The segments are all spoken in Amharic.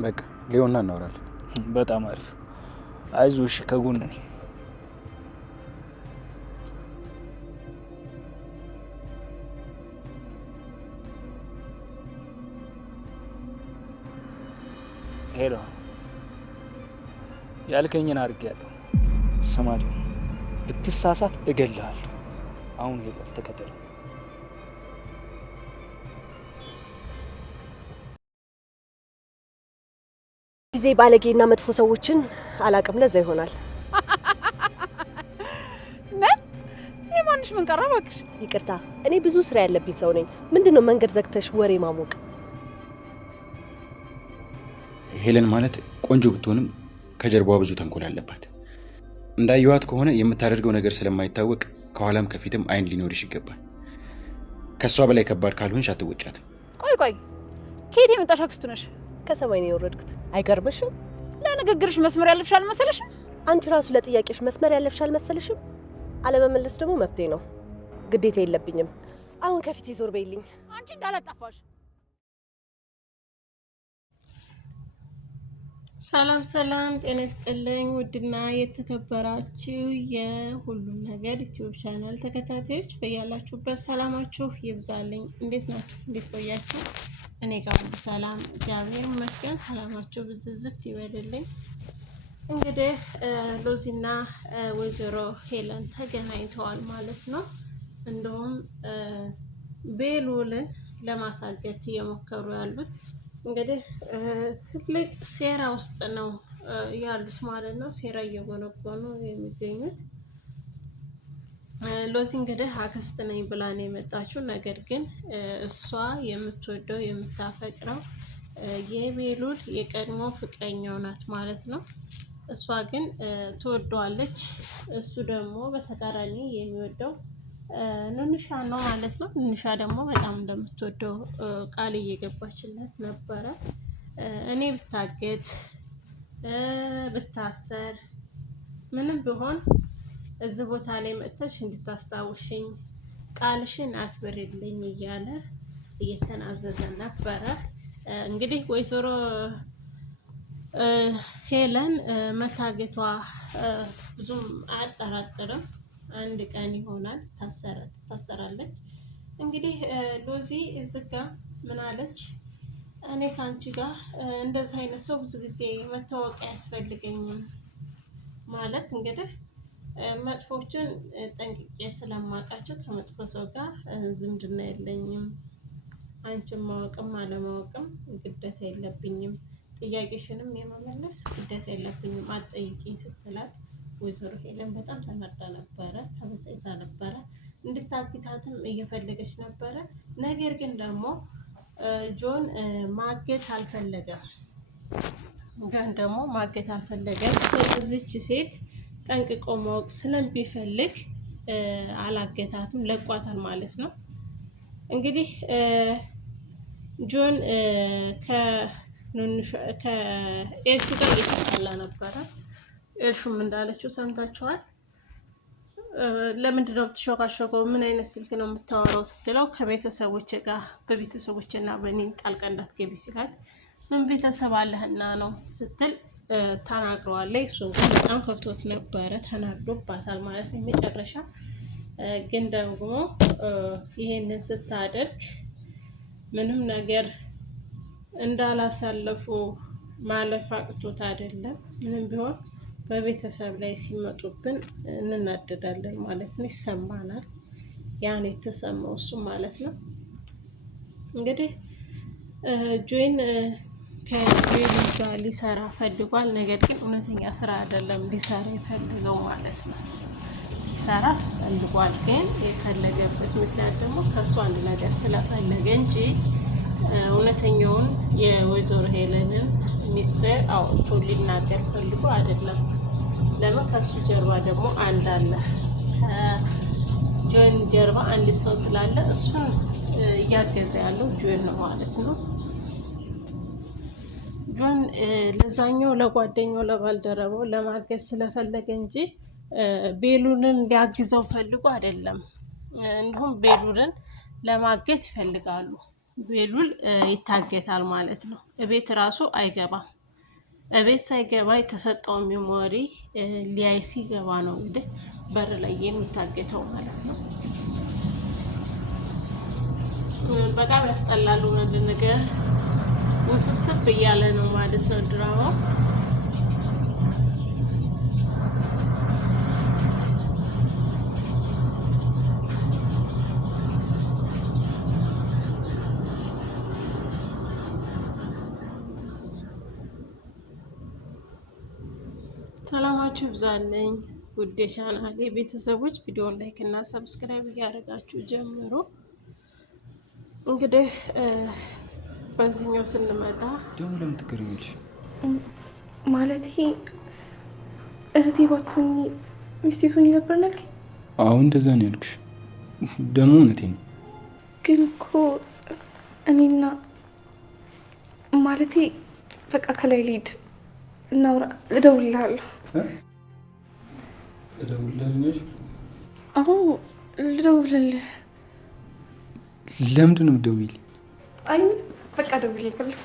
በቃ ሊሆንና እናወራለን። በጣም አሪፍ። አይዞሽ ከጎን ነኝ። ሄሎ ያልከኝን አድርጌያለሁ። ስማ ብትሳሳት እገልሃለሁ። አሁን ሄዷል፣ ተከተለ። ጊዜ ባለጌና መጥፎ ሰዎችን አላቅም፣ ለዛ ይሆናል። ምን የማንሽ ምን ቀረ እባክሽ? ይቅርታ፣ እኔ ብዙ ስራ ያለብኝ ሰው ነኝ። ምንድነው መንገድ ዘግተሽ ወሬ ማሞቅ? ሄለን ማለት ቆንጆ ብትሆንም ከጀርባዋ ብዙ ተንኮል አለባት። እንዳየዋት ከሆነ የምታደርገው ነገር ስለማይታወቅ ከኋላም ከፊትም አይን ሊኖርሽ ይገባል። ከሷ በላይ ከባድ ካልሆንሽ አትወጫትም። ቆይ ከየት የመጣሽ አክስቱ ነሽ? ከሰማይ ነው የወረድኩት። አይገርምሽም? ለንግግርሽ መስመር ያለፍሽ አልመሰለሽም? አንቺ ራሱ ለጥያቄሽ መስመር ያለፍሽ አልመሰለሽም? አለመመለስ ደግሞ መብቴ ነው፣ ግዴታ የለብኝም። አሁን ከፊት ይዞር በይልኝ። አንቺ እንዳላጠፋሽ። ሰላም ጤና ይስጥልኝ። ውድና የተከበራችሁ የሁሉም ነገር ዩቲዩብ ቻናል ተከታታዮች በያላችሁበት ሰላማችሁ ይብዛልኝ። እንዴት ናችሁ? እንዴት ቆያችሁ? እኔ ጋር ሁሉ ሰላም እግዚአብሔር ይመስገን። ሰላማችሁ ብዝዝት ይበልልኝ። እንግዲህ ሎዚና ወይዘሮ ሄለን ተገናኝተዋል ማለት ነው። እንደውም ቤሉልን ለማሳገት እየሞከሩ ያሉት እንግዲህ ትልቅ ሴራ ውስጥ ነው ያሉት ማለት ነው። ሴራ እየጎነጎኑ የሚገኙት ሎዚ እንግዲህ አክስት ነኝ ብላ ነው የመጣችው። ነገር ግን እሷ የምትወደው የምታፈቅረው የቤሉል የቀድሞ ፍቅረኛው ናት ማለት ነው። እሷ ግን ትወደዋለች፣ እሱ ደግሞ በተቃራኒ የሚወደው ኑንሻ ነው ማለት ነው። ኑንሻ ደግሞ በጣም እንደምትወደው ቃል እየገባችለት ነበረ። እኔ ብታገት ብታሰር ምንም ቢሆን እዚህ ቦታ ላይ መጥተሽ እንድታስታውሽኝ ቃልሽን አክብርልኝ እያለ እየተናዘዘ ነበረ። እንግዲህ ወይዘሮ ሄለን መታገቷ ብዙም አያጠራጥርም። አንድ ቀን ይሆናል ታሰራለች። እንግዲህ ሎዚ እዚህ ጋ ምን አለች? እኔ ከአንቺ ጋር እንደዚህ አይነት ሰው ብዙ ጊዜ መታወቅ አያስፈልገኝም ማለት እንግዲህ መጥፎችን ጠንቅቄ ስለማውቃቸው ከመጥፎ ሰው ጋር ዝምድና የለኝም። አንቺን ማወቅም አለማወቅም ግዴታ የለብኝም፣ ጥያቄሽንም የመመለስ ግዴታ የለብኝም፣ አትጠይቂኝ ስትላት ወይዘሮ ሄለን በጣም ተመርዳ ነበረ፣ ተበሳጭታ ነበረ። እንድታግታትም እየፈለገች ነበረ። ነገር ግን ደግሞ ጆን ማገት አልፈለገም። ስለዚች ሴት ጠንቅቆ ማወቅ ስለሚፈልግ አላገታትም፣ ለቋታል ማለት ነው። እንግዲህ ጆን ከኤልሲ ጋር እየተጣላ ነበረ። ኤልሹም እንዳለችው ሰምታችኋል። ለምንድን ነው የምትሾካሾከው? ምን አይነት ስልክ ነው የምታወራው ስትለው ከቤተሰቦች ጋር በቤተሰቦችና በእኔ ጣልቃ እንዳትገቢ ሲላት ምን ቤተሰብ አለህና ነው ስትል ተናግረዋለች። እሱ ግን በጣም ከፍቶት ነበረ፣ ተናዶባታል ማለት ነው። መጨረሻ ግን ደግሞ ይሄንን ስታደርግ ምንም ነገር እንዳላሳለፉ ማለፍ አቅቶት አይደለም። ምንም ቢሆን በቤተሰብ ላይ ሲመጡብን እንናደዳለን ማለት ነው፣ ይሰማናል። ያን የተሰማው እሱ ማለት ነው። እንግዲህ ጆይን ከጆይን ጋር ሊሰራ ፈልጓል። ነገር ግን እውነተኛ ስራ አይደለም ሊሰራ የፈልገው ማለት ነው። ሊሰራ ፈልጓል፣ ግን የፈለገበት ምክንያት ደግሞ ከእሱ አንድ ነገር ስለፈለገ እንጂ እውነተኛውን የወይዘሮ ሄለንን ሚስጥር አውጥቶ ሊናገር ፈልጎ አይደለም። ለምን? ከሱ ጀርባ ደግሞ አንድ አለ። ከጆን ጀርባ አንድ ሰው ስላለ እሱን እያገዘ ያለው ጆን ነው ማለት ነው። ጆን ለዛኛው ለጓደኛው ለባልደረባው ለማገዝ ስለፈለገ እንጂ ቤሉልን ሊያግዘው ፈልጎ አይደለም። እንዲሁም ቤሉልን ለማገት ይፈልጋሉ። ቤሉል ይታገታል ማለት ነው። እቤት ራሱ አይገባም። እቤት ሳይገባ የተሰጠው ሜሞሪ ሊያይ ሲገባ ነው እንግዲህ በር ላይ የሚታገተው ማለት ነው። በጣም ያስጠላሉ። ነገር ውስብስብ እያለ ነው ማለት ነው ድራማው። ሰላማችሁ ይብዛልኝ ውድ የቻናሌ ቤተሰቦች፣ ቪዲዮ ላይክ እና ሰብስክራይብ እያደረጋችሁ ጀምሮ እንግዲህ በዚህኛው ስንመጣ ደግሞ ለምን ትገርሚልሽ? ማለት እህቴ ባትሆኚ ሚስቴ ትሆኚ ነበር ነክ? አሁን እንደዛ ነው ያልኩሽ። ደግሞ እውነቴ ነው። ግን እኮ እኔና ማለቴ በቃ ከላይ ልሂድ እናውራ። እደውልልሃለሁ። እደውልልሽ? አሁን ልደውልልህ። ለምንድን ነው የምትደውይልኝ? አይ በቃ እደውልልሃለሁ።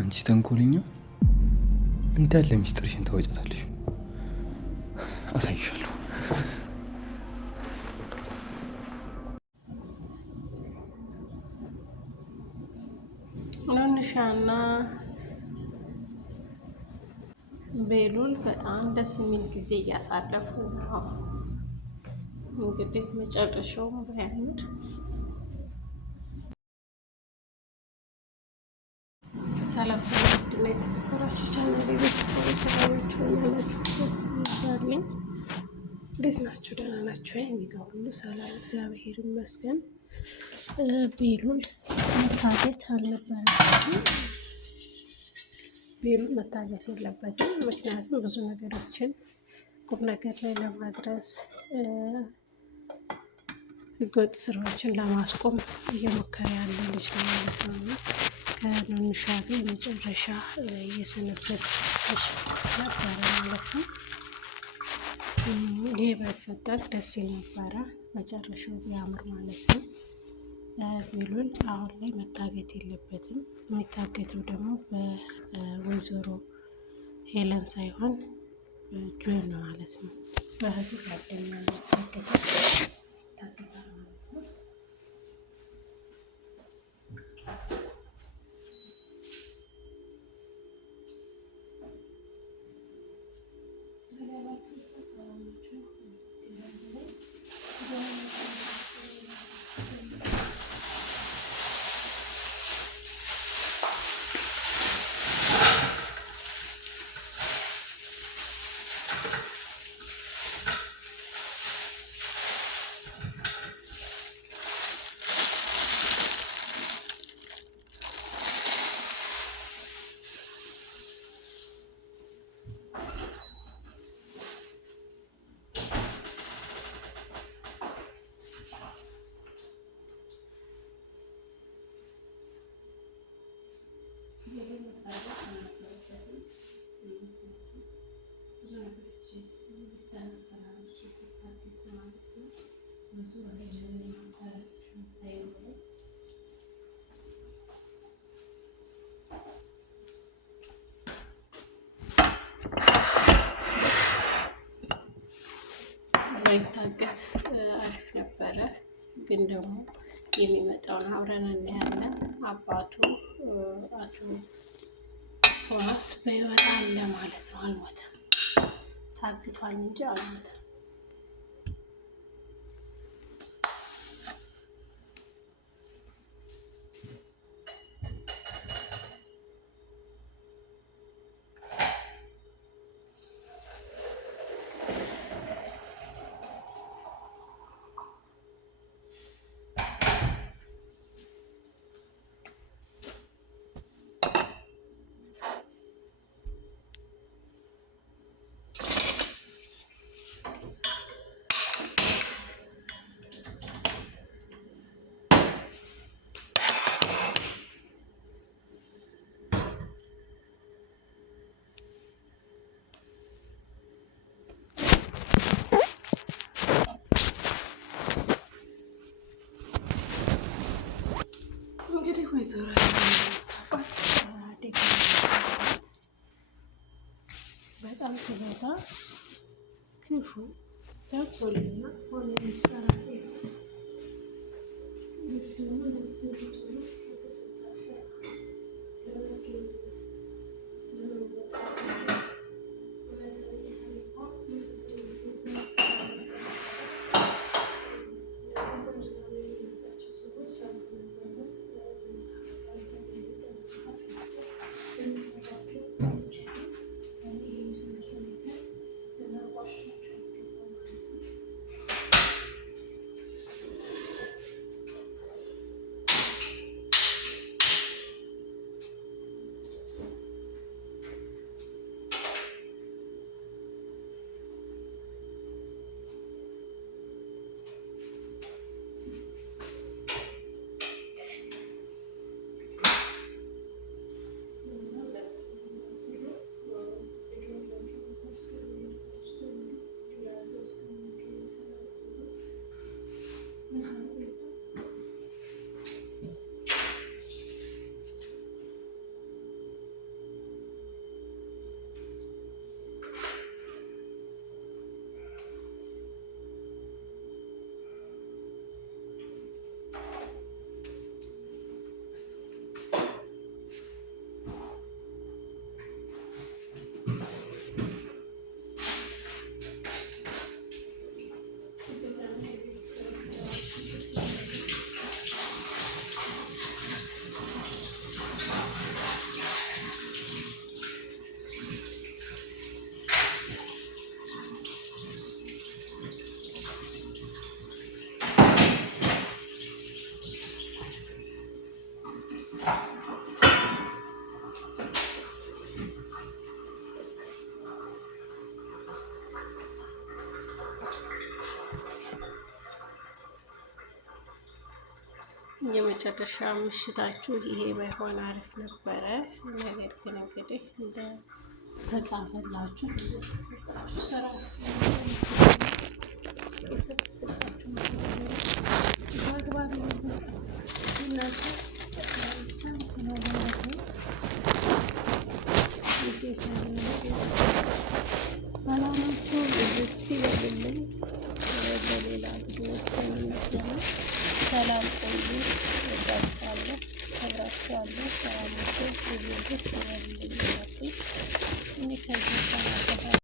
አንቺ ተንኮለኛ እንዳለ ሚስጥርሽን ታወጫታለሽ። አሳይሻለሁ። ኑንሻና ቤሉል በጣም ደስ የሚል ጊዜ እያሳለፉ ነው። እንግዲህ መጨረሻውም ባያምር ሰላም ሰላም፣ ድና የተከበራችሁ ቻናል ቤተሰቦች ሰላማችሁ ያላችሁበት ይዛልኝ። እንዴት ናችሁ? ደህና ናችሁ? የሚገው ሁሉ ሰላም እግዚአብሔር ይመስገን። ቤሉል መታገት አልነበረበትም። ቤሉል መታገት የለበትም። ምክንያቱም ብዙ ነገሮችን ቁም ነገር ላይ ለማድረስ ህገወጥ ስራዎችን ለማስቆም እየሞከረ ያለ ልጅ ነው ማለት ነው። ከኑንሻ ጋር የመጨረሻ የስንብት ነበረ ማለት ነው። ይህ ባይፈጠር ደስ ይል ነበረ፣ መጨረሻው ቢያምር ማለት ነው። ቤሉል አሁን ላይ መታገት የለበትም። የሚታገተው ደግሞ በወይዘሮ ሄለን ሳይሆን ጆን ነው ማለት ነው። በህግ ጓደኛ ነው ይታገታል ማለት ነው። ባይታገት አሪፍ ነበረ፣ ግን ደግሞ የሚመጣውን አብረን እናያለን። አባቱ አቶ ቶማስ በሕይወት አለ ማለት ነው። አልሞተም፣ ታግቷል እንጂ አልሞተም። ወይዘሮ ታውቋት በጣም ሲበዛ ክፉ ተንኮልና ሆነ የሚሰራ ሴት የመጨረሻ ምሽታችሁ ይሄ ባይሆን አሪፍ ነበረ። ነገር ግን እንግዲህ እንደ ተጻፈላችሁ የተሰጣችሁ ስራ የተሰጣችሁ በአግባብ እናንተ ቻንስ ነው ማለት ነው። ሰላማችሁ ብዙ ይበልልኝ። በሌላ ቪዲዮ እስከምንገናኝ ሰላም ቆዩ። እወዳችኋለሁ፣ አከብራችኋለሁ። ሰላማችሁ ብዙ ይበልልኝ።